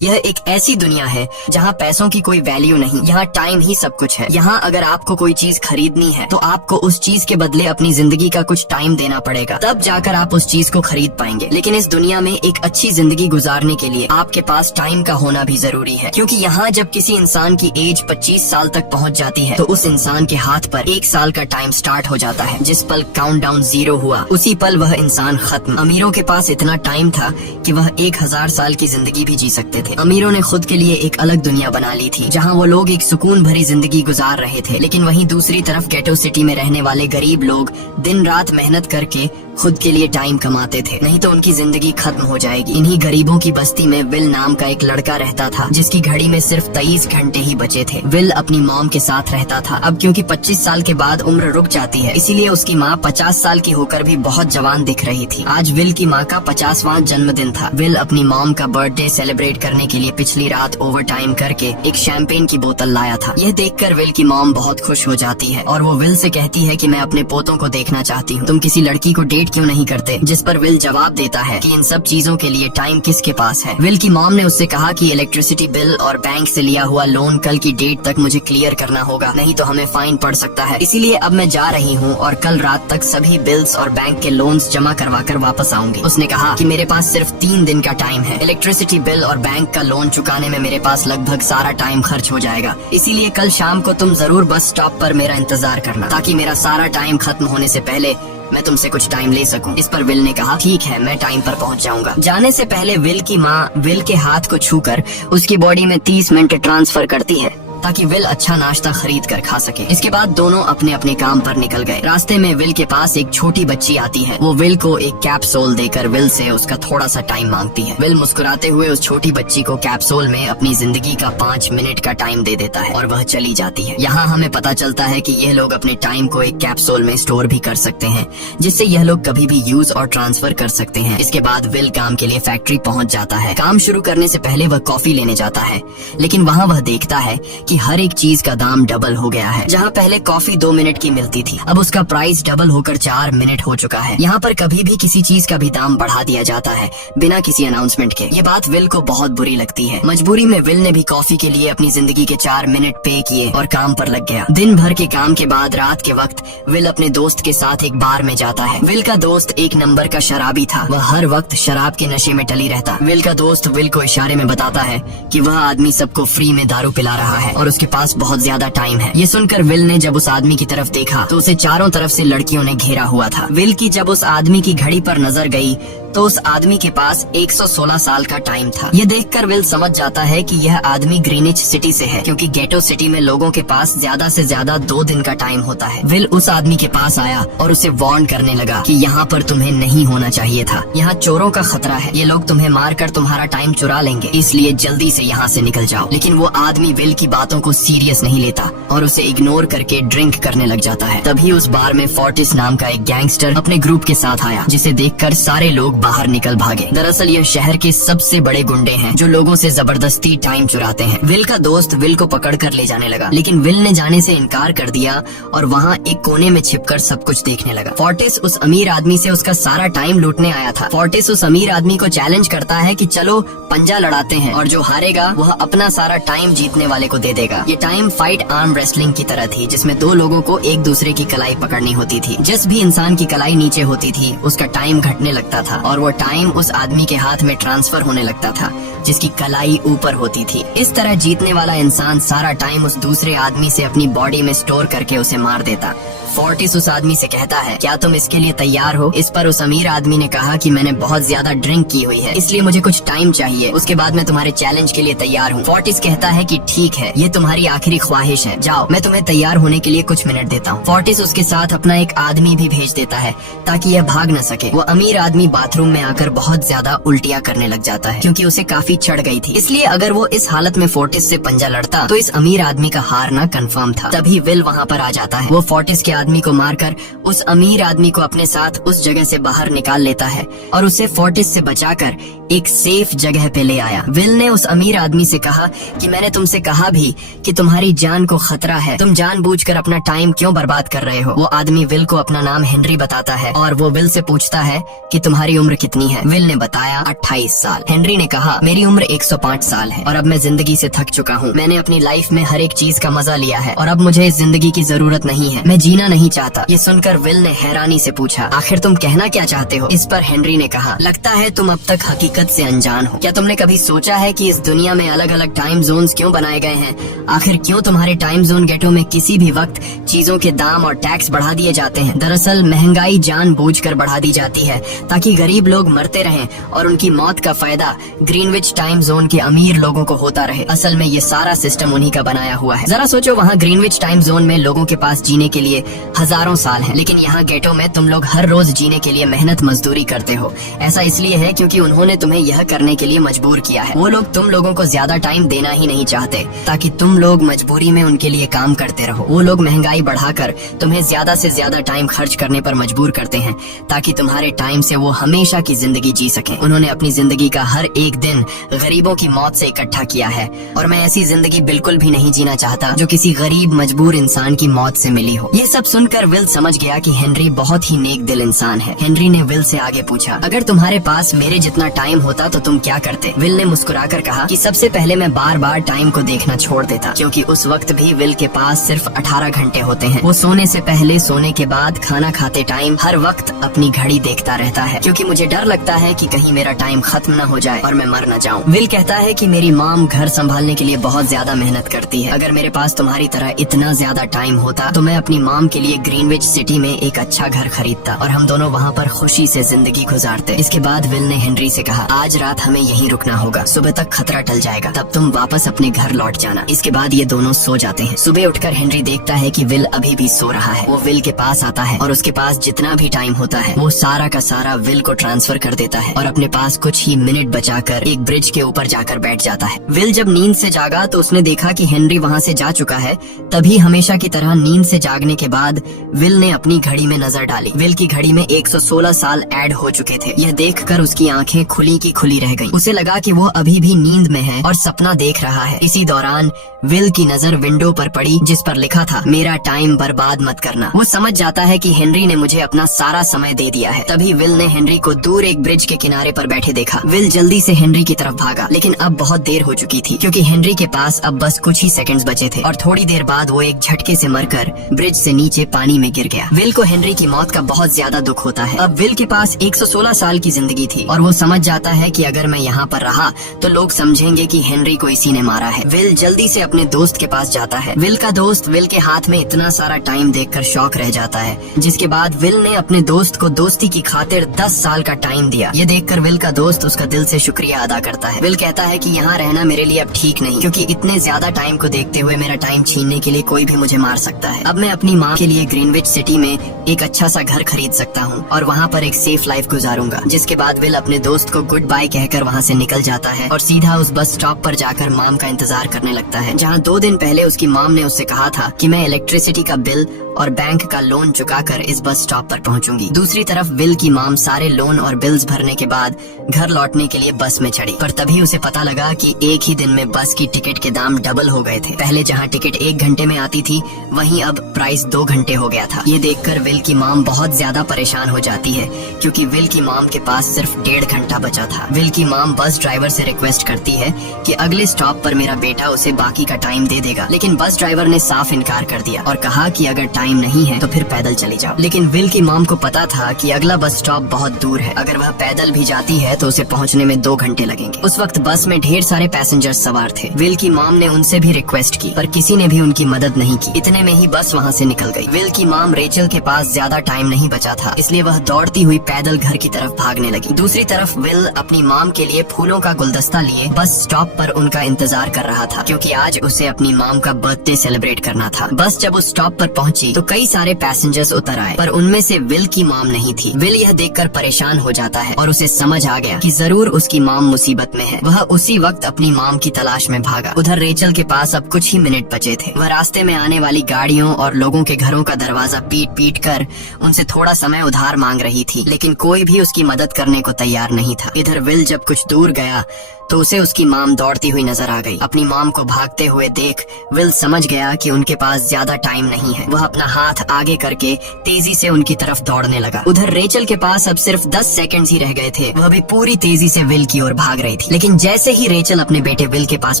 यह एक ऐसी दुनिया है जहाँ पैसों की कोई वैल्यू नहीं, यहाँ टाइम ही सब कुछ है। यहाँ अगर आपको कोई चीज खरीदनी है तो आपको उस चीज के बदले अपनी जिंदगी का कुछ टाइम देना पड़ेगा, तब जाकर आप उस चीज को खरीद पाएंगे। लेकिन इस दुनिया में एक अच्छी जिंदगी गुजारने के लिए आपके पास टाइम का होना भी जरूरी है, क्योंकि यहाँ जब किसी इंसान की एज 25 साल तक पहुँच जाती है तो उस इंसान के हाथ पर 1 साल का टाइम स्टार्ट हो जाता है। जिस पल काउंटडाउन 0 हुआ उसी पल वह इंसान खत्म। अमीरों के पास इतना टाइम था कि वह 1000 साल की जिंदगी भी जी सकते थे। अमीरों ने खुद के लिए एक अलग दुनिया बना ली थी जहां वो लोग एक सुकून भरी जिंदगी गुजार रहे थे, लेकिन वहीं दूसरी तरफ गेटो सिटी में रहने वाले गरीब लोग दिन रात मेहनत करके खुद के लिए टाइम कमाते थे, नहीं तो उनकी जिंदगी खत्म हो जाएगी। इन्हीं गरीबों की बस्ती में विल नाम का एक लड़का रहता था जिसकी घड़ी में सिर्फ 23 घंटे ही बचे थे। विल अपनी मॉम के साथ रहता था। अब क्योंकि 25 साल के बाद उम्र रुक जाती है, इसीलिए उसकी माँ 50 साल की होकर भी बहुत जवान दिख रही थी। आज विल की माँ का 50वां जन्मदिन था। विल अपनी मॉम का बर्थडे सेलिब्रेट करने के लिए पिछली रात ओवर टाइम करके एक शैंपेन की बोतल लाया था। यह देखकर विल की मॉम बहुत खुश हो जाती है और वो विल से कहती है कि मैं अपने पोतों को देखना चाहती हूँ, तुम किसी लड़की को डेट क्यों नहीं करते? जिस पर विल जवाब देता है कि इन सब चीजों के लिए टाइम किसके पास है। विल की मॉम ने उससे कहा कि इलेक्ट्रिसिटी बिल और बैंक से लिया हुआ लोन कल की डेट तक मुझे क्लियर करना होगा, नहीं तो हमें फाइन पड़ सकता है। इसीलिए अब मैं जा रही हूँ और कल रात तक सभी बिल्स और बैंक के लोन्स जमा करवा कर वापस आऊंगी। उसने कहा कि मेरे पास सिर्फ 3 दिन का टाइम है। इलेक्ट्रिसिटी बिल और बैंक का लोन चुकाने में मेरे पास लगभग सारा टाइम खर्च हो जाएगा, इसीलिए कल शाम को तुम जरूर बस स्टॉप पर मेरा इंतजार करना, ताकि मेरा सारा टाइम खत्म होने से पहले मैं तुमसे कुछ टाइम ले सकूं। इस पर विल ने कहा ठीक है, मैं टाइम पर पहुंच जाऊंगा। जाने से पहले विल की माँ विल के हाथ को छूकर उसकी बॉडी में 30 मिनट ट्रांसफर करती है ताकि विल अच्छा नाश्ता खरीद कर खा सके। इसके बाद दोनों अपने अपने काम पर निकल गए। रास्ते में विल के पास एक छोटी बच्ची आती है। वो विल को एक कैप्सूल देकर विल से उसका थोड़ा सा टाइम मांगती है। विल मुस्कुराते हुए उस छोटी बच्ची को कैप्सूल में अपनी जिंदगी का 5 मिनट का टाइम दे देता है और वह चली जाती है। यहाँ हमें पता चलता है कि यह लोग अपने टाइम को एक कैप्सूल में स्टोर भी कर सकते हैं, जिससे यह लोग कभी भी यूज और ट्रांसफर कर सकते हैं। इसके बाद विल काम के लिए फैक्ट्री पहुँच जाता है। काम शुरू करने से पहले वह कॉफी लेने जाता है, लेकिन वहाँ वह देखता है कि हर एक चीज का दाम डबल हो गया है। जहाँ पहले कॉफी 2 मिनट की मिलती थी, अब उसका प्राइस डबल होकर 4 मिनट हो चुका है। यहाँ पर कभी भी किसी चीज का भी दाम बढ़ा दिया जाता है बिना किसी अनाउंसमेंट के। ये बात विल को बहुत बुरी लगती है। मजबूरी में विल ने भी कॉफी के लिए अपनी जिंदगी के 4 मिनट पे किए और काम पर लग गया। दिन भर के काम के बाद रात के वक्त विल अपने दोस्त के साथ एक बार में जाता है। विल का दोस्त 1 नंबर का शराबी था। वह हर वक्त शराब के नशे में टली रहता। विल का दोस्त विल को इशारे में बताता है कि वह आदमी सबको फ्री में दारू पिला रहा है और उसके पास बहुत ज्यादा टाइम है। ये सुनकर विल ने जब उस आदमी की तरफ देखा तो उसे चारों तरफ से लड़कियों ने घेरा हुआ था। विल की जब उस आदमी की घड़ी पर नजर गई तो उस आदमी के पास 116 साल का टाइम था। ये देखकर विल समझ जाता है कि यह आदमी ग्रीनिच सिटी से है, क्योंकि गेटो सिटी में लोगों के पास ज्यादा से ज्यादा 2 दिन का टाइम होता है। विल उस आदमी के पास आया और उसे वार्न करने लगा कि यहाँ पर तुम्हें नहीं होना चाहिए था। यहाँ चोरों का खतरा है, ये लोग तुम्हें मारकर तुम्हारा टाइम चुरा लेंगे, इसलिए जल्दी से यहाँ से निकल जाओ। लेकिन वो आदमी विल की बातों को सीरियस नहीं लेता और उसे इग्नोर करके ड्रिंक करने लग जाता है। तभी उस बार में फोर्टिस नाम का एक गैंगस्टर अपने ग्रुप के साथ आया, जिसे देखकर सारे लोग बाहर निकल भागे। दरअसल यह शहर के सबसे बड़े गुंडे हैं जो लोगों से जबरदस्ती टाइम चुराते हैं। विल का दोस्त विल को पकड़कर ले जाने लगा, लेकिन विल ने जाने से इनकार कर दिया और वहाँ एक कोने में छिपकर सब कुछ देखने लगा। फोर्टिस उस अमीर आदमी से उसका सारा टाइम लूटने आया था। फोर्टिस उस अमीर आदमी को चैलेंज करता है कि चलो पंजा लड़ाते हैं और जो हारेगा वह अपना सारा टाइम जीतने वाले को दे देगा। ये टाइम फाइट आर्म रेसलिंग की तरह थी, जिसमें 2 लोगों को एक दूसरे की कलाई पकड़नी होती थी। जिस भी इंसान की कलाई नीचे होती थी उसका टाइम घटने लगता था और वो टाइम उस आदमी के हाथ में ट्रांसफर होने लगता था जिसकी कलाई ऊपर होती थी। इस तरह जीतने वाला इंसान सारा टाइम उस दूसरे आदमी से अपनी बॉडी में स्टोर करके उसे मार देता। फोर्टिस उस आदमी से कहता है क्या तुम इसके लिए तैयार हो? इस पर उस अमीर आदमी ने कहा कि मैंने बहुत ज्यादा ड्रिंक की हुई है, इसलिए मुझे कुछ टाइम चाहिए, उसके बाद मैं तुम्हारे चैलेंज के लिए तैयार हूँ। फोर्टिस कहता है कि ठीक है, ये तुम्हारी आखिरी ख्वाहिश है, जाओ मैं तुम्हें तैयार होने के लिए कुछ मिनट देता हूँ। फोर्टिस उसके साथ अपना एक आदमी भी भेज देता है ताकि यह भाग न सके। वो अमीर आदमी बाथरूम में आकर बहुत ज्यादा उल्टियाँ करने लग जाता है क्योंकि उसे काफी चढ़ गई थी। इसलिए अगर वो इस हालत में फोर्टिस से पंजा लड़ता तो इस अमीर आदमी का हारना कंफर्म था। तभी विल वहाँ पर आ जाता है। वो फोर्टिस के आदमी को मारकर उस अमीर आदमी को अपने साथ उस जगह से बाहर निकाल लेता है और उसे फोर्टिस से बचाकर एक सेफ जगह पे ले आया। विल ने उस अमीर आदमी से कहा कि मैंने तुमसे कहा भी कि तुम्हारी जान को खतरा है, तुम जानबूझकर अपना टाइम क्यों बर्बाद कर रहे हो। वो आदमी विल को अपना नाम हेनरी बताता है और वो विल से पूछता है कि तुम्हारी उम्र कितनी है। विल ने बताया 28 साल। हेनरी ने कहा मेरी उम्र 105 साल है और अब मैं जिंदगी से थक चुका हूँ। मैंने अपनी लाइफ में हर एक चीज का मजा लिया है और अब मुझे इस जिंदगी की जरूरत नहीं है, मैं जीना नहीं चाहता। ये सुनकर विल ने हैरानी से पूछा आखिर तुम कहना क्या चाहते हो। इस पर हेनरी ने कहा लगता है तुम अब तक हकीकत से अनजान हो। क्या तुमने कभी सोचा है कि इस दुनिया में अलग अलग टाइम जोन्स क्यों बनाए गए हैं? आखिर क्यों तुम्हारे टाइम जोन गेटो में किसी भी वक्त चीजों के दाम और टैक्स बढ़ा दिए जाते हैं? दरअसल महंगाई जानबूझकर बढ़ा दी जाती है ताकि गरीब लोग मरते रहें और उनकी मौत का फायदा ग्रीनविच टाइम जोन के अमीर लोगों को होता रहे। असल में ये सारा सिस्टम उन्हीं का बनाया हुआ है। जरा सोचो, वहाँ ग्रीनविच टाइम जोन में लोगों के पास जीने के लिए हजारों साल हैं, लेकिन यहाँ गेटो में तुम लोग हर रोज जीने के लिए मेहनत मजदूरी करते हो। ऐसा इसलिए है क्योंकि उन्होंने तुम्हें यह करने के लिए मजबूर किया है। वो लोग तुम लोगों को ज्यादा टाइम देना ही नहीं चाहते ताकि तुम लोग मजबूरी में उनके लिए काम करते रहो। वो लोग महंगाई बढ़ाकर तुम्हें ज्यादा से ज्यादा टाइम खर्च करने पर मजबूर करते हैं ताकि तुम्हारे टाइम से वो हमेशा की जिंदगी जी सके। उन्होंने अपनी जिंदगी का हर एक दिन गरीबों की मौत से इकट्ठा किया है और मैं ऐसी जिंदगी बिल्कुल भी नहीं जीना चाहता जो किसी गरीब मजबूर इंसान की मौत से मिली हो। ये सब सुनकर विल समझ गया कि हेनरी बहुत ही नेक दिल इंसान है। हेनरी ने विल से आगे पूछा अगर तुम्हारे पास मेरे जितना टाइम होता तो तुम क्या करते? विल ने मुस्कुराकर कहा कि सबसे पहले मैं बार बार टाइम को देखना छोड़ देता, क्योंकि उस वक्त भी विल के पास सिर्फ 18 घंटे होते हैं। वो सोने से पहले, सोने के बाद, खाना खाते टाइम हर वक्त अपनी घड़ी देखता रहता है, क्योंकि मुझे डर लगता है कि कहीं मेरा टाइम खत्म न हो जाए और मैं मर न जाऊं। विल कहता है कि मेरी मॉम घर संभालने के लिए बहुत ज्यादा मेहनत करती है। अगर मेरे पास तुम्हारी तरह इतना ज्यादा टाइम होता तो मैं अपनी मॉम के लिए ग्रीनविच सिटी में एक अच्छा घर खरीदता और हम दोनों वहाँ पर खुशी से जिंदगी गुजारते। इसके बाद विल ने हेनरी से कहा आज रात हमें यहीं रुकना होगा, सुबह तक खतरा टल जाएगा, तब तुम वापस अपने घर लौट जाना। इसके बाद ये दोनों सो जाते हैं। सुबह उठकर हेनरी देखता है कि विल अभी भी सो रहा है। वो विल के पास आता है और उसके पास जितना भी टाइम होता है वो सारा का सारा विल को ट्रांसफर कर देता है और अपने पास कुछ ही मिनट बचाकर एक ब्रिज के ऊपर जाकर बैठ जाता है। विल जब नींद से जागा तो उसने देखा कि हेनरी वहाँ से जा चुका है। तभी हमेशा की तरह नींद से जागने के बाद विल ने अपनी घड़ी में नजर डाली। विल की घड़ी में 116 साल ऐड हो चुके थे। यह देखकर उसकी आंखें खुली की खुली रह गईं। उसे लगा कि वो अभी भी नींद में है और सपना देख रहा है। इसी दौरान विल की नजर विंडो पर पड़ी जिस पर लिखा था मेरा टाइम बर्बाद मत करना। वो समझ जाता है कि हेनरी ने मुझे अपना सारा समय दे दिया है। तभी विल ने हेनरी को दूर एक ब्रिज के किनारे पर बैठे देखा। विल जल्दी से हेनरी की तरफ भागा, लेकिन अब बहुत देर हो चुकी थी क्योंकि हेनरी के पास अब बस कुछ ही सेकंड्स बचे थे और थोड़ी देर बाद वो एक झटके से मरकर ब्रिज से नीचे पानी में गिर गया। विल को हेनरी की मौत का बहुत ज्यादा दुख होता है। अब विल के पास 116 साल की जिंदगी थी और वो समझ जाता है कि अगर मैं यहाँ पर रहा तो लोग समझेंगे कि हेनरी को इसी ने मारा है। विल जल्दी से अपने दोस्त के पास जाता है। विल का दोस्त विल के हाथ में इतना सारा टाइम देखकर शॉक रह जाता है, जिसके बाद विल ने अपने दोस्त को दोस्ती की खातिर 10 साल का टाइम दिया। ये देखकर विल का दोस्त उसका दिल से शुक्रिया अदा करता है। विल कहता है कि यहाँ रहना मेरे लिए अब ठीक नहीं, क्योंकि इतने ज्यादा टाइम को देखते हुए मेरा टाइम छीनने के लिए कोई भी मुझे मार सकता है। अब मैं अपनी माँ के लिए ग्रीनविच सिटी में एक अच्छा सा घर खरीद सकता हूँ और वहाँ पर एक सेफ लाइफ गुजारूंगा। जिसके बाद विल अपने दोस्त को गुड बाय कहकर वहाँ से निकल जाता है और सीधा उस बस स्टॉप पर जाकर मॉम का इंतजार करने लगता है, जहाँ 2 दिन पहले उसकी मॉम ने उससे कहा था कि मैं इलेक्ट्रिसिटी का बिल और बैंक का लोन चुकाकर इस बस स्टॉप पर पहुंचूंगी। दूसरी तरफ विल की मॉम सारे लोन और बिल्स भरने के बाद घर लौटने के लिए बस में चढ़ी, पर तभी उसे पता लगा कि एक ही दिन में बस की टिकट के दाम डबल हो गए थे। पहले जहां टिकट 1 घंटे में आती थी वहीं अब प्राइस 2 घंटे हो गया था। ये देखकर विल की मॉम बहुत ज्यादा परेशान हो जाती है, क्योंकि विल की मॉम के पास सिर्फ 1.5 घंटा बचा था। विल की मॉम बस ड्राइवर से रिक्वेस्ट करती है कि अगले स्टॉप पर मेरा बेटा उसे बाकी का टाइम दे देगा, लेकिन बस ड्राइवर ने साफ इनकार कर दिया और कहा कि अगर टाइम नहीं है तो फिर पैदल चली जाओ। लेकिन विल की मॉम को पता था कि अगला बस स्टॉप बहुत दूर है, अगर वह पैदल भी जाती है तो उसे पहुंचने में 2 घंटे लगेंगे। उस वक्त बस में ढेर सारे पैसेंजर्स सवार थे। विल की मॉम ने उनसे भी रिक्वेस्ट की, पर किसी ने भी उनकी मदद नहीं की। इतने में ही बस वहाँ से निकल गई। विल की मॉम रेचल के पास ज्यादा टाइम नहीं बचा था, इसलिए वह दौड़ती हुई पैदल घर की तरफ भागने लगी। दूसरी तरफ विल अपनी मॉम के लिए फूलों का गुलदस्ता लिए बस स्टॉप पर उनका इंतजार कर रहा था, क्योंकि आज उसे अपनी मॉम का बर्थडे सेलिब्रेट करना था। बस जब उस स्टॉप पर पहुंची तो कई सारे पैसेंजर्स उतर आए, पर उनमें से विल की मॉम नहीं थी। विल यह देखकर परेशान हो जाता है और उसे समझ आ गया कि जरूर उसकी मॉम मुसीबत में है। वह उसी वक्त अपनी मॉम की तलाश में भागा। उधर रेचल के पास अब कुछ ही मिनट बचे थे। वह रास्ते में आने वाली गाड़ियों और लोगों के घरों का दरवाजा पीट पीट कर उनसे थोड़ा समय उधार मांग रही थी, लेकिन कोई भी उसकी मदद करने को तैयार नहीं था। इधर विल जब कुछ दूर गया तो उसे उसकी मॉम दौड़ती हुई नजर आ गई। अपनी मॉम को भागते हुए देख विल समझ गया कि उनके पास ज्यादा टाइम नहीं है। वह अपना हाथ आगे करके तेजी से उनकी तरफ दौड़ने लगा। उधर रेचल के पास अब सिर्फ 10 सेकंड्स ही रह गए थे। वह भी पूरी तेजी से विल की ओर भाग रही थी, लेकिन जैसे ही रेचल अपने बेटे विल के पास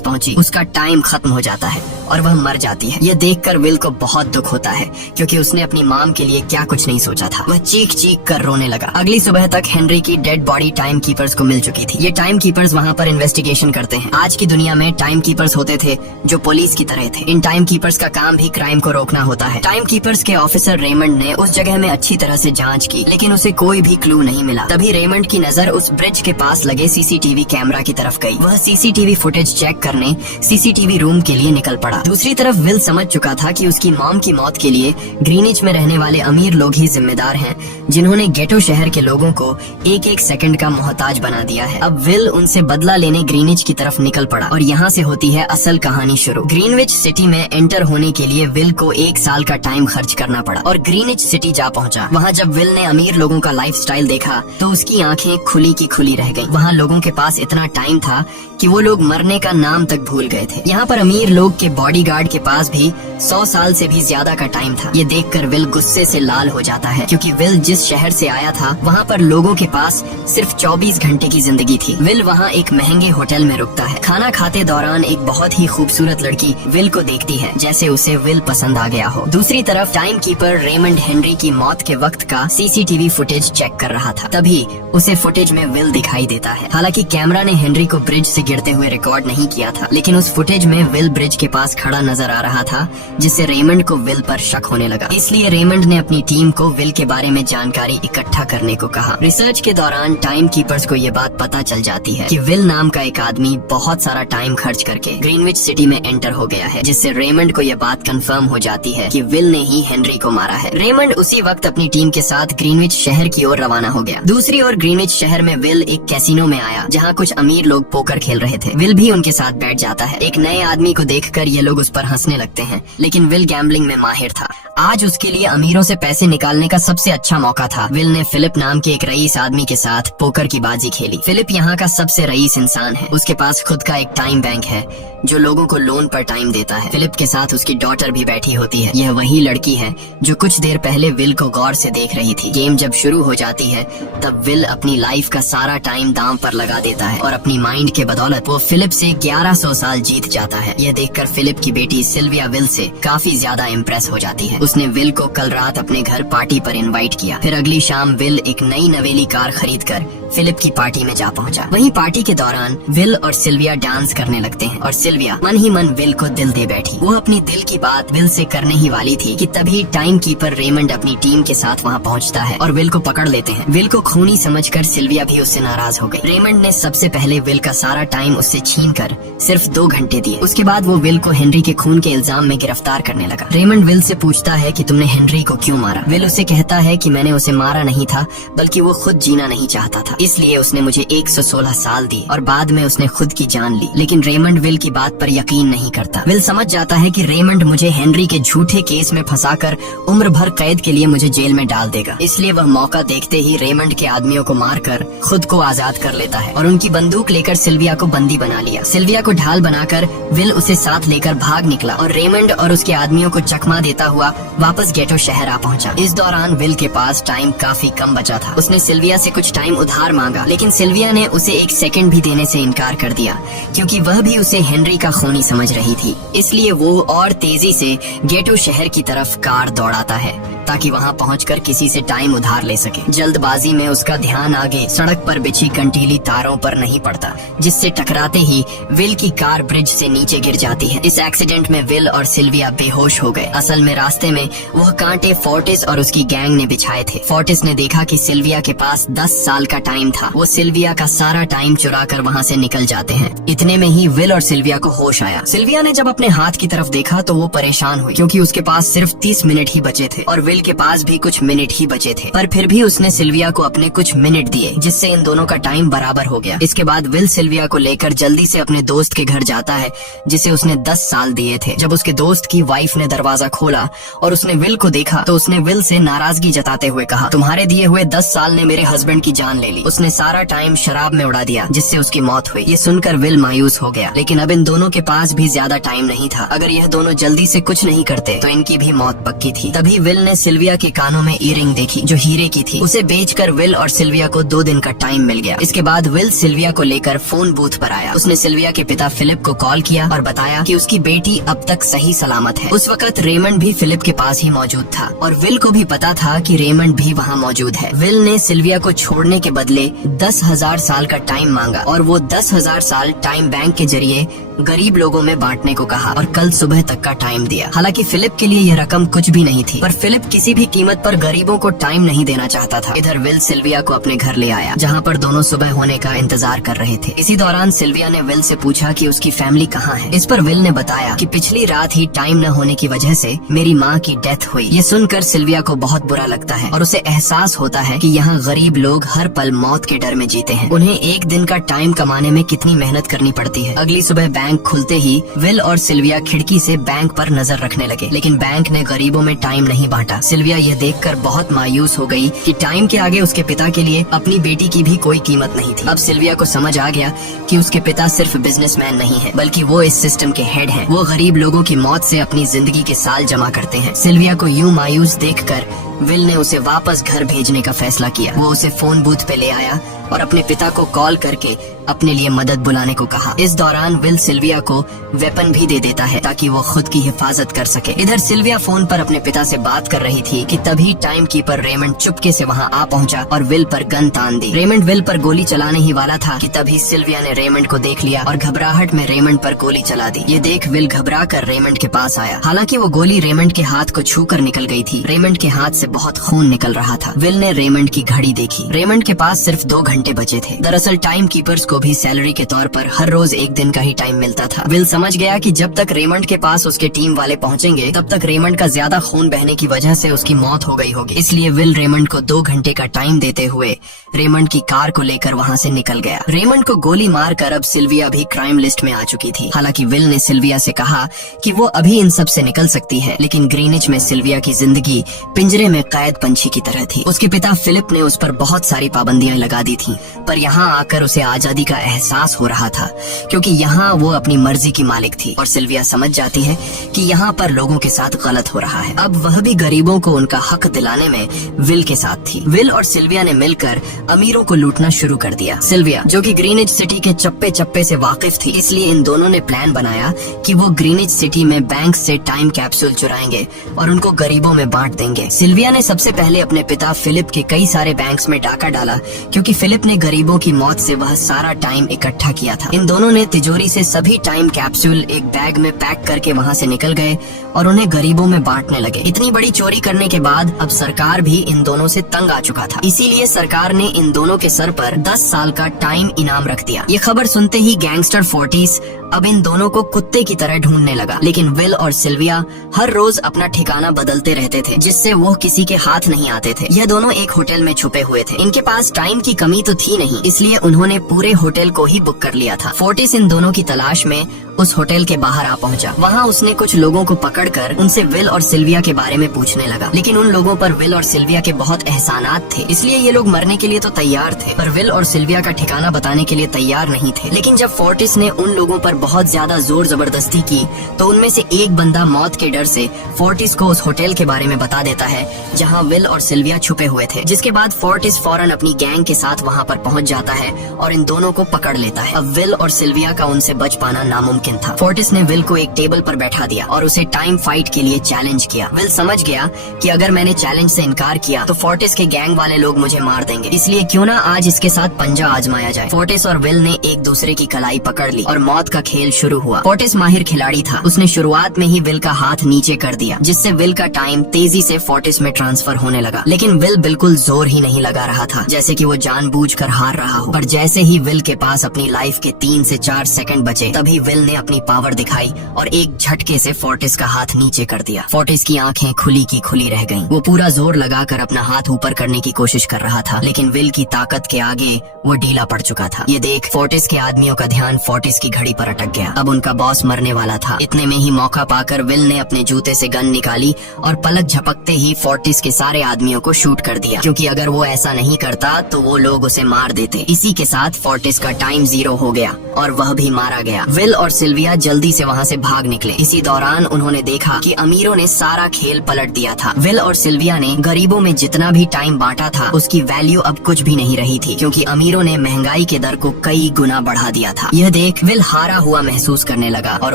पहुंची, उसका टाइम खत्म हो जाता है और वह मर जाती है। यह देखकर विल को बहुत दुख होता है, क्योंकि उसने अपनी मॉम के लिए क्या कुछ नहीं सोचा था। वह चीख चीख कर रोने लगा। अगली सुबह तक हेनरी की डेड बॉडी टाइम कीपर्स को मिल चुकी थी। ये टाइम कीपर्स वहाँ पर इन्वेस्टिगेशन करते हैं। आज की दुनिया में टाइम कीपर्स होते थे जो पुलिस की तरह थे। इन टाइम कीपर्स का काम भी क्राइम को रोकना होता है। टाइम कीपर्स के ऑफिसर रेमंड ने उस जगह में अच्छी तरह से जांच की, लेकिन उसे कोई भी क्लू नहीं मिला। तभी रेमंड की नजर उस ब्रिज के पास लगे सीसीटीवी कैमरा की तरफ गई। वह सीसीटीवी फुटेज चेक करने सीसीटीवी रूम के लिए निकल पड़ा। दूसरी तरफ विल समझ चुका था कि उसकी मॉम की मौत के लिए ग्रीनिच में रहने वाले अमीर लोग ही जिम्मेदार हैं, जिन्होंने गेटो शहर के लोगों को एक एक सेकंड का मोहताज बना दिया है। अब विल उनसे बदला लेने ग्रीनिच की तरफ निकल पड़ा और यहाँ से होती है असल कहानी शुरू। ग्रीनविच सिटी में एंटर होने के लिए विल को 1 साल का टाइम खर्च करना पड़ा और ग्रीनिच सिटी जा पहुँचा। वहाँ जब विल ने अमीर लोगों का लाइफस्टाइल देखा तो उसकी आंखें खुली की खुली रह गईं। वहाँ लोगों के पास इतना टाइम था कि वो लोग मरने का नाम तक भूल गए थे। यहाँ पर अमीर लोग के बॉडीगार्ड के पास भी 100 साल से भी ज्यादा का टाइम था। ये देखकर विल गुस्से से लाल हो जाता है, क्योंकि विल जिस शहर से आया था वहाँ पर लोगों के पास सिर्फ 24 घंटे की जिंदगी थी। विल वहाँ एक महंगे होटल में रुकता है। खाना खाते दौरान एक बहुत ही खूबसूरत लड़की विल को देखती है, जैसे उसे विल पसंद आ गया हो। दूसरी तरफ टाइम कीपर रेमंड हेनरी की मौत के वक्त का सीसीटीवी फुटेज चेक कर रहा था। तभी उसे फुटेज में विल दिखाई देता है। हालांकि कैमरा ने हेनरी को ब्रिज से गिरते हुए रिकॉर्ड नहीं किया था, लेकिन उस फुटेज में विल ब्रिज के पास खड़ा नजर आ रहा था, जिससे रेमंड को विल पर शक होने लगा। इसलिए रेमंड ने अपनी टीम को विल के बारे में जानकारी इकट्ठा करने को कहा। रिसर्च के दौरान टाइम कीपर्स को ये बात पता चल जाती है कि विल नाम का एक आदमी बहुत सारा टाइम खर्च करके ग्रीनविच सिटी में एंटर हो गया है, जिससे रेमंड को यह बात कंफर्म हो जाती है कि विल ने ही हेनरी को मारा है। रेमंड उसी वक्त अपनी टीम के साथ ग्रीनविच शहर की ओर रवाना हो गया। दूसरी ओर ग्रीनविच शहर में विल एक कैसीनो में आया, जहाँ कुछ अमीर लोग पोकर खेल रहे थे। विल भी उनके साथ बैठ जाता है। एक नए आदमी को देखकर ये लोग उस पर हंसने लगते हैं, लेकिन विल गैम्बलिंग में माहिर था। आज उसके लिए अमीरों से पैसे निकालने का सबसे अच्छा मौका था। विल ने फिलिप नाम के एक रईस आदमी के साथ पोकर की बाजी खेली। फिलिप यहाँ का सबसे रईस इंसान है। उसके पास खुद का एक टाइम बैंक है जो लोगों को लोन पर टाइम देता है। फिलिप के साथ उसकी डॉटर भी बैठी होती है। यह वही लड़की है जो कुछ देर पहले विल को गौर से देख रही थी। गेम जब शुरू हो जाती है तब विल अपनी लाइफ का सारा टाइम दांव पर लगा देता है और अपनी माइंड के बदौलत वो फिलिप से 1100 साल जीत जाता है। यह देखकर फिलिप की बेटी सिल्विया विल से काफी ज्यादा इम्प्रेस हो जाती है। उसने विल को कल रात अपने घर पार्टी पर इनवाइट किया। फिर अगली शाम विल एक नई नवेली कार खरीदकर फिलिप की पार्टी में जा पहुंचा। वहीं पार्टी के दौरान विल और सिल्विया डांस करने लगते हैं और सिल्विया मन ही मन विल को दिल दे बैठी। वो अपनी दिल की बात विल से करने ही वाली थी कि तभी टाइम कीपर रेमंड अपनी टीम के साथ वहाँ पहुँचता है और विल को पकड़ लेते हैं। विल को खूनी समझकर सिल्विया भी उससे नाराज हो गई। रेमंड ने सबसे पहले विल का सारा टाइम उससे छीनकर सिर्फ 2 घंटे दिए। उसके बाद वो विल को हेनरी के खून के इल्जाम में गिरफ्तार करने लगा। रेमंड विल से पूछता है कि तुमने हेनरी को क्यों मारा। विल उसे कहता है कि मैंने उसे मारा नहीं था, बल्कि वो खुद जीना नहीं चाहता था, इसलिए उसने मुझे 116 साल दी और बाद में उसने खुद की जान ली। लेकिन रेमंड विल की बात पर यकीन नहीं करता। विल समझ जाता है कि रेमंड मुझे हेनरी के झूठे केस में फंसाकर उम्र भर कैद के लिए मुझे जेल में डाल देगा। इसलिए वह मौका देखते ही रेमंड के आदमियों को मारकर खुद को आजाद कर लेता है और उनकी बंदूक लेकर सिल्विया को बंदी बना लिया। सिल्विया को ढाल बनाकर विल उसे साथ लेकर भाग निकला और रेमंड और उसके आदमियों को चकमा देता हुआ वापस गेटो शहर आ पहुंचा। इस दौरान विल के पास टाइम काफी कम बचा था। उसने सिल्विया से कुछ टाइम उधार मांगा, लेकिन सिल्विया ने उसे 1 सेकंड भी देने से इनकार कर दिया, क्योंकि वह भी उसे हेनरी का खूनी समझ रही थी। इसलिए वो और तेजी से गेटो शहर की तरफ कार दौड़ाता है। ताकि वहाँ पहुंचकर किसी से टाइम उधार ले सके। जल्दबाजी में उसका ध्यान आगे सड़क पर बिछी कंटीली तारों पर नहीं पड़ता, जिससे टकराते ही विल की कार ब्रिज से नीचे गिर जाती है। इस एक्सीडेंट में विल और सिल्विया बेहोश हो गए। असल में रास्ते में वह कांटे फोर्टिस और उसकी गैंग ने बिछाए थे। फोर्टिस ने देखा कि सिल्विया के पास 10 साल का टाइम था। वो सिल्विया का सारा टाइम चुरा कर वहाँ से निकल जाते हैं। इतने में ही विल और सिल्विया को होश आया। सिल्विया ने जब अपने हाथ की तरफ देखा तो वो परेशान हुई, क्योंकि उसके पास सिर्फ 30 मिनट ही बचे थे और विल के पास भी कुछ मिनट ही बचे थे। पर फिर भी उसने सिल्विया को अपने कुछ मिनट दिए, जिससे इन दोनों का टाइम बराबर हो गया। इसके बाद विल सिल्विया को लेकर जल्दी से अपने दोस्त के घर जाता है, जिसे उसने 10 साल दिए थे। जब उसके दोस्त की वाइफ ने दरवाजा खोला और उसने विल को देखा तो उसने विल से नाराजगी जताते हुए कहा, तुम्हारे दिए हुए 10 साल ने मेरे हस्बैंड की जान ले ली। उसने सारा टाइम शराब में उड़ा दिया, जिससे उसकी मौत हुई। ये सुनकर विल मायूस हो गया, लेकिन अब इन दोनों के पास भी ज्यादा टाइम नहीं था। अगर यह दोनों जल्दी से कुछ नहीं करते तो इनकी भी मौत पक्की थी। तभी विल ने सिल्विया के कानों में ईयरिंग देखी, जो हीरे की थी। उसे बेचकर विल और सिल्विया को 2 दिन का टाइम मिल गया। इसके बाद विल सिल्विया को लेकर फोन बूथ पर आया। उसने सिल्विया के पिता फिलिप को कॉल किया और बताया कि उसकी बेटी अब तक सही सलामत है। उस वक्त रेमंड भी फिलिप के पास ही मौजूद था और विल को भी पता था कि रेमंड भी वहाँ मौजूद है। विल ने सिल्विया को छोड़ने के बदले 10,000 साल का टाइम मांगा और वो 10,000 साल टाइम बैंक के जरिए गरीब लोगों में बांटने को कहा और कल सुबह तक का टाइम दिया। हालांकि फिलिप के लिए यह रकम कुछ भी नहीं थी, पर फिलिप किसी भी कीमत पर गरीबों को टाइम नहीं देना चाहता था। इधर विल सिल्विया को अपने घर ले आया, जहाँ पर दोनों सुबह होने का इंतजार कर रहे थे। इसी दौरान सिल्विया ने विल से पूछा कि उसकी फैमिली कहाँ है। इस पर विल ने बताया कि पिछली रात ही टाइम न होने की वजह से मेरी माँ की डेथ हुई। ये सुनकर सिल्विया को बहुत बुरा लगता है और उसे एहसास होता है कि यहाँ गरीब लोग हर पल मौत के डर में जीते हैं। उन्हें एक दिन का टाइम कमाने में कितनी मेहनत करनी पड़ती है। अगली सुबह बैंक खुलते ही विल और सिल्विया खिड़की से बैंक पर नजर रखने लगे, लेकिन बैंक ने गरीबों में टाइम नहीं बांटा। सिल्विया यह देखकर बहुत मायूस हो गई कि टाइम के आगे उसके पिता के लिए अपनी बेटी की भी कोई कीमत नहीं थी। अब सिल्विया को समझ आ गया कि उसके पिता सिर्फ बिजनेसमैन नहीं है, बल्कि वो इस सिस्टम के हेड हैं। वो गरीब लोगों की मौत से अपनी जिंदगी के साल जमा करते हैं। सिल्विया को यूं मायूस देखकर विल ने उसे वापस घर भेजने का फैसला किया। वो उसे फोन बूथ पे ले आया और अपने पिता को कॉल करके अपने लिए मदद बुलाने को कहा। इस दौरान विल सिल्विया को वेपन भी दे देता है ताकि वो खुद की हिफाजत कर सके। इधर सिल्विया फोन पर अपने पिता से बात कर रही थी कि तभी टाइम कीपर रेमंड चुपके से वहाँ आ पहुँचा और विल पर गन तान दी। रेमंड विल पर गोली चलाने ही वाला था कि तभी सिल्विया ने रेमंड को देख लिया और घबराहट में रेमंड पर गोली चला दी। ये देख विल घबरा कर रेमंड के पास आया। हालांकि वो गोली रेमंड के हाथ को छू कर निकल गई थी। रेमंड के हाथ से बहुत खून निकल रहा था। विल ने रेमंड की घड़ी देखी। रेमंड के पास सिर्फ 2 घंटे बचे थे। दरअसल टाइम कीपर्स को भी सैलरी के तौर पर हर रोज 1 दिन का ही टाइम मिलता था। विल समझ गया कि जब तक रेमंड के पास उसके टीम वाले पहुंचेंगे तब तक रेमंड का ज्यादा खून बहने की वजह से उसकी मौत हो गई होगी। इसलिए विल रेमंड को 2 घंटे का टाइम देते हुए रेमंड की कार को लेकर वहाँ से निकल गया। रेमंड को गोली मारकर अब सिल्विया भी क्राइम लिस्ट में आ चुकी थी। हालांकि विल ने सिल्विया से कहा कि वो अभी इन सब से निकल सकती है, लेकिन ग्रीनिच में सिल्विया की जिंदगी पिंजरे में कैद पंछी की तरह थी। उसके पिता फिलिप ने उस पर बहुत सारी पाबंदियां लगा दी थी, पर यहाँ आकर उसे आजादी का एहसास हो रहा था, क्योंकि यहाँ वो अपनी मर्जी की मालिक थी और सिल्विया समझ जाती है कि यहाँ पर लोगों के साथ गलत हो रहा है। अब वह भी गरीबों को उनका हक दिलाने में विल के साथ थी। विल और सिल्विया ने मिलकर अमीरों को लूटना शुरू कर दिया। सिल्विया, जो कि ग्रीनिच सिटी के चप्पे चप्पे से वाकिफ थी, इसलिए इन दोनों ने प्लान बनाया कि वो ग्रीनिच सिटी में बैंक से टाइम कैप्सूल चुराएंगे और उनको गरीबों में बांट देंगे। सिल्विया ने सबसे पहले अपने पिता फिलिप के कई सारे बैंक्स में डाका डाला, क्योंकि फिलिप ने गरीबों की मौत से वह सारा टाइम इकट्ठा किया था। इन दोनों ने तिजोरी से सभी टाइम कैप्सूल एक बैग में पैक करके वहाँ से निकल गए और उन्हें गरीबों में बांटने लगे। इतनी बड़ी चोरी करने के बाद अब सरकार भी इन दोनों से तंग आ चुका था, इसीलिए सरकार ने इन दोनों के सर पर 10 साल का टाइम इनाम रख दिया। ये खबर सुनते ही गैंगस्टर फोर्टिस अब इन दोनों को कुत्ते की तरह ढूंढने लगा, लेकिन विल और सिल्विया हर रोज अपना ठिकाना बदलते रहते थे, जिससे वो किसी के हाथ नहीं आते थे। यह दोनों एक होटल में छुपे हुए थे। इनके पास टाइम की कमी तो थी नहीं, इसलिए उन्होंने पूरे होटल को ही बुक कर लिया था। फोर्टिस इन दोनों की तलाश में उस होटल के बाहर आ पहुंचा। वहाँ उसने कुछ लोगों को पकड़कर उनसे विल और सिल्विया के बारे में पूछने लगा, लेकिन उन लोगों पर विल और सिल्विया के बहुत एहसानात थे, इसलिए ये लोग मरने के लिए तो तैयार थे, पर विल और सिल्विया का ठिकाना बताने के लिए तैयार नहीं थे। लेकिन जब फोर्टिस ने उन लोगों पर बहुत ज्यादा जोर जबरदस्ती की, तो उनमें से एक बंदा मौत के डर से फोर्टिस को उस होटल के बारे में बता देता है जहाँ विल और सिल्विया छुपे हुए थे, जिसके बाद फोर्टिस फौरन अपनी गैंग के साथ वहाँ पर पहुँच जाता है और इन दोनों को पकड़ लेता है। अब विल और सिल्विया का उनसे बच पाना नामुमकिन सेकंड था। फोर्टिस ने विल को एक टेबल पर बैठा दिया और उसे टाइम फाइट के लिए चैलेंज किया। विल समझ गया कि अगर मैंने चैलेंज से इनकार किया तो फोर्टिस के गैंग वाले लोग मुझे मार देंगे, इसलिए क्यों ना आज इसके साथ पंजा आजमाया जाए। फोर्टिस और विल ने एक दूसरे की कलाई पकड़ ली और मौत का खेल शुरू हुआ। फोर्टिस माहिर खिलाड़ी था, उसने शुरुआत में ही विल का हाथ नीचे कर दिया, जिससे विल का टाइम तेजी से फोर्टिस में ट्रांसफर होने लगा। लेकिन विल बिल्कुल जोर ही नहीं लगा रहा था, जैसे कि वो जानबूझकर हार रहा हो। पर जैसे ही विल के पास अपनी लाइफ के 3 से 4 सेकंड बचे, तभी विल ने अपनी पावर दिखाई और एक झटके से फोर्टिस का हाथ नीचे कर दिया। फोर्टिस की आंखें खुली की खुली रह गईं। वो पूरा जोर लगाकर अपना हाथ ऊपर करने की कोशिश कर रहा था, लेकिन विल की ताकत के आगे वो ढीला पड़ चुका था। ये देख फोर्टिस के आदमियों का ध्यान फोर्टिस की घड़ी पर अटक गया। अब उनका बॉस मरने वाला था। इतने में ही मौका पाकर विल ने अपने जूते से गन निकाली और पलक झपकते ही फोर्टिस के सारे आदमियों को शूट कर दिया, क्योंकि अगर वो ऐसा नहीं करता तो वो लोग उसे मार देते। इसी के साथ फोर्टिस का टाइम 0 हो गया और वह भी मारा गया। विल और सिल्विया जल्दी से वहाँ से भाग निकले। इसी दौरान उन्होंने देखा कि अमीरों ने सारा खेल पलट दिया था। विल और सिल्विया ने गरीबों में जितना भी टाइम बांटा था उसकी वैल्यू अब कुछ भी नहीं रही थी, क्योंकि अमीरों ने महंगाई के दर को कई गुना बढ़ा दिया था। यह देख विल हारा हुआ महसूस करने लगा और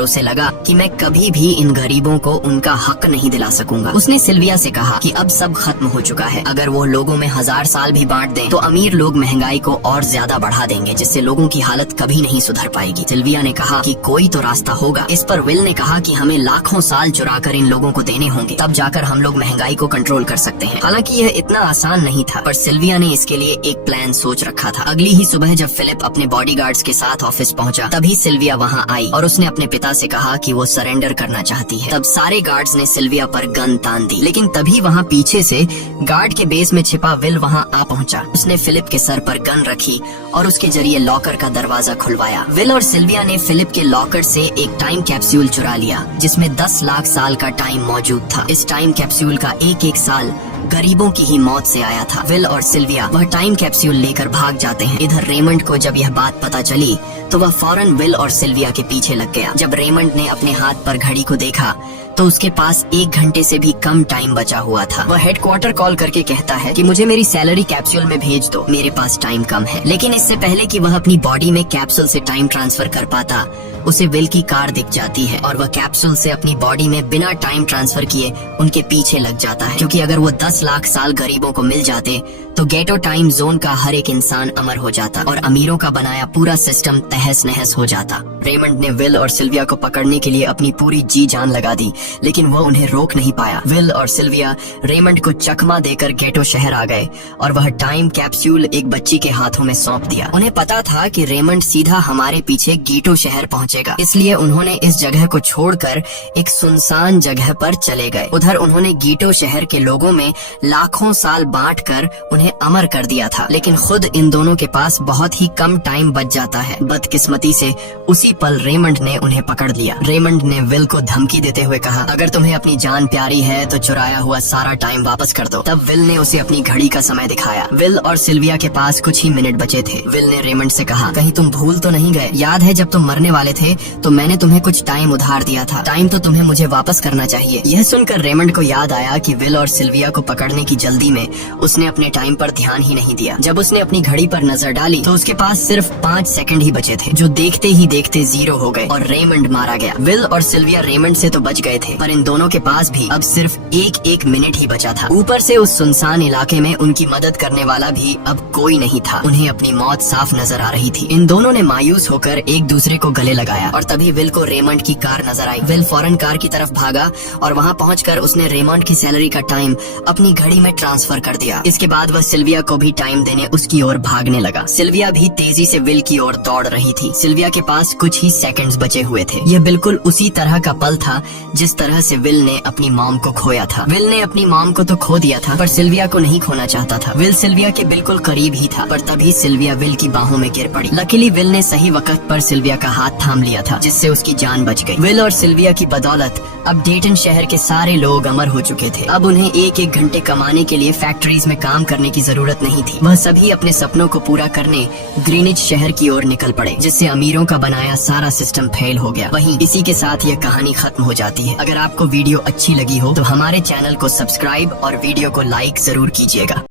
उसे लगा कि मैं कभी भी इन गरीबों को उनका हक नहीं दिला सकूंगा। उसने सिल्विया से कहा कि अब सब खत्म हो चुका है। अगर वो लोगों में 1000 साल भी बांट दें तो अमीर लोग महंगाई को और ज्यादा बढ़ा देंगे, जिससे लोगों की हालत कभी नहीं सुधर पाएगी। सिल्विया ने कहा कि कोई तो रास्ता होगा। इस पर विल ने कहा कि हमें लाखों साल चुराकर इन लोगों को देने होंगे, तब जाकर हम लोग महंगाई को कंट्रोल कर सकते हैं। हालांकि यह इतना आसान नहीं था, पर सिल्विया ने इसके लिए एक प्लान सोच रखा था। अगली ही सुबह जब फिलिप अपने बॉडीगार्ड्स के साथ ऑफिस पहुंचा, तभी सिल्विया वहां आई और उसने अपने पिता से कहा कि वो सरेंडर करना चाहती है। तब सारे गार्ड्स ने सिल्विया पर गन तान दी, लेकिन तभी वहां पीछे से गार्ड के बेस में छिपा विल वहां आ पहुंचा। उसने फिलिप के सर पर गन रखी और उसके जरिए लॉकर का दरवाजा खुलवाया। विल और सिल्विया ने फिलिप के लॉकर से एक टाइम कैप्सूल चुरा लिया, जिसमें 10 लाख साल का टाइम मौजूद था। इस टाइम कैप्सूल का एक साल गरीबों की ही मौत से आया था। विल और सिल्विया वह टाइम कैप्सूल लेकर भाग जाते हैं। इधर रेमंड को जब यह बात पता चली तो वह फौरन विल और सिल्विया के पीछे लग गया। जब रेमंड ने अपने हाथ पर घड़ी को देखा तो उसके पास 1 घंटे से भी कम टाइम बचा हुआ था। वह हेडक्वार्टर कॉल करके कहता है कि मुझे मेरी सैलरी कैप्सूल में भेज दो, मेरे पास टाइम कम है। लेकिन इससे पहले कि वह अपनी बॉडी में कैप्सूल से टाइम ट्रांसफर कर पाता, उसे विल की कार दिख जाती है और वह कैप्सूल से अपनी बॉडी में बिना टाइम ट्रांसफर किए उनके पीछे लग जाता है, क्योंकि अगर वो 10 लाख साल गरीबों को मिल जाते तो गेटो टाइम जोन का हर एक इंसान अमर हो जाता और अमीरों का बनाया पूरा सिस्टम तहस नहस हो जाता। रेमंड ने विल और सिल्विया को पकड़ने के लिए अपनी पूरी जी जान लगा दी, लेकिन वह उन्हें रोक नहीं पाया। विल और सिल्विया रेमंड को चकमा देकर गेटो शहर आ गए और वह टाइम कैप्सूल एक बच्ची के हाथों में सौंप दिया। उन्हें पता था कि रेमंड सीधा हमारे पीछे गेटो शहर पहुंचेगा, इसलिए उन्होंने इस जगह को छोड़कर एक सुनसान जगह पर चले गए। उधर उन्होंने गेटो शहर के लोगों में लाखों साल बांटकर उन्हें अमर कर दिया था, लेकिन खुद इन दोनों के पास बहुत ही कम टाइम बच जाता है। बदकिस्मती से उसी पल रेमंड ने उन्हें पकड़ लिया। रेमंड ने विल को धमकी देते हुए कहा, अगर तुम्हें अपनी जान प्यारी है तो चुराया हुआ सारा टाइम वापस कर दो। तब विल ने उसे अपनी घड़ी का समय दिखाया। विल और सिल्विया के पास कुछ ही मिनट बचे थे। विल ने रेमंड से कहा, कहीं तुम भूल तो नहीं गए? याद है जब तुम मरने वाले थे तो मैंने तुम्हें कुछ टाइम उधार दिया था, टाइम तो तुम्हें मुझे वापस करना चाहिए। यह सुनकर रेमंड को याद आया कि विल और सिल्विया को पकड़ने की जल्दी में उसने अपने टाइम पर ध्यान ही नहीं दिया। जब उसने अपनी घड़ी पर नजर डाली तो उसके पास सिर्फ 5 सेकंड ही बचे थे, जो देखते ही देखते 0 हो गए और रेमंड मारा गया। विल और सिल्विया रेमंड से तो बच गए थे, पर इन दोनों के पास भी अब सिर्फ एक मिनट ही बचा था। ऊपर से उस सुनसान इलाके में उनकी मदद करने वाला भी अब कोई नहीं था। उन्हें अपनी मौत साफ नजर आ रही थी। इन दोनों ने मायूस होकर एक दूसरे को गले लगाया और तभी विल को रेमंड की कार नजर आई। विल फौरन कार की तरफ भागा और वहाँ पहुंचकर उसने रेमंड की सैलरी का टाइम अपनी घड़ी में ट्रांसफर कर दिया। इसके बाद वह सिल्विया को भी टाइम देने उसकी ओर भागने लगा। सिल्विया भी तेजी से विल की ओर दौड़ रही थी। सिल्विया के पास कुछ ही सेकंड्स बचे हुए थे। यह बिल्कुल उसी तरह का पल था जिस तरह से विल ने अपनी मॉम को खोया था। विल ने अपनी मॉम को तो खो दिया था, पर सिल्विया को नहीं खोना चाहता था। विल सिल्विया के बिल्कुल करीब ही था, पर तभी सिल्विया विल की बाहों में गिर पड़ी। लकीली विल ने सही वक्त पर सिल्विया का हाथ थाम लिया था, जिससे उसकी जान बच गई। विल और सिल्विया की बदौलत अब डेटन शहर के सारे लोग अमर हो चुके थे। अब उन्हें एक घंटे कमाने के लिए फैक्ट्रीज में काम करने की जरूरत नहीं थी। वह सभी अपने सपनों को पूरा करने ग्रीनिच शहर की ओर निकल पड़े, जिससे अमीरों का बनाया सारा सिस्टम फेल हो गया। वहीं इसी के साथ यह कहानी खत्म हो जाती है। अगर आपको वीडियो अच्छी लगी हो तो हमारे चैनल को सब्सक्राइब और वीडियो को लाइक जरूर कीजिएगा।